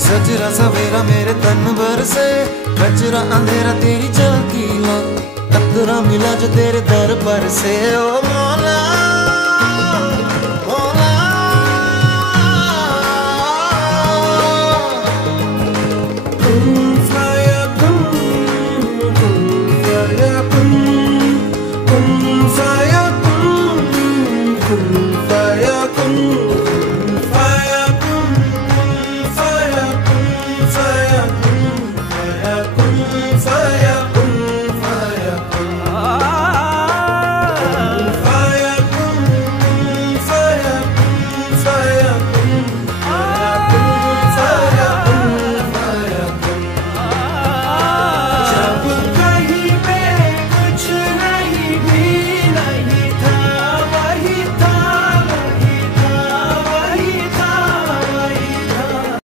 सजरा सवेरा मेरे तन भर से, कचरा अंधेरा तेरी झलकी ला, कतरा मिला जो तेरे दर पर से। ओ मौला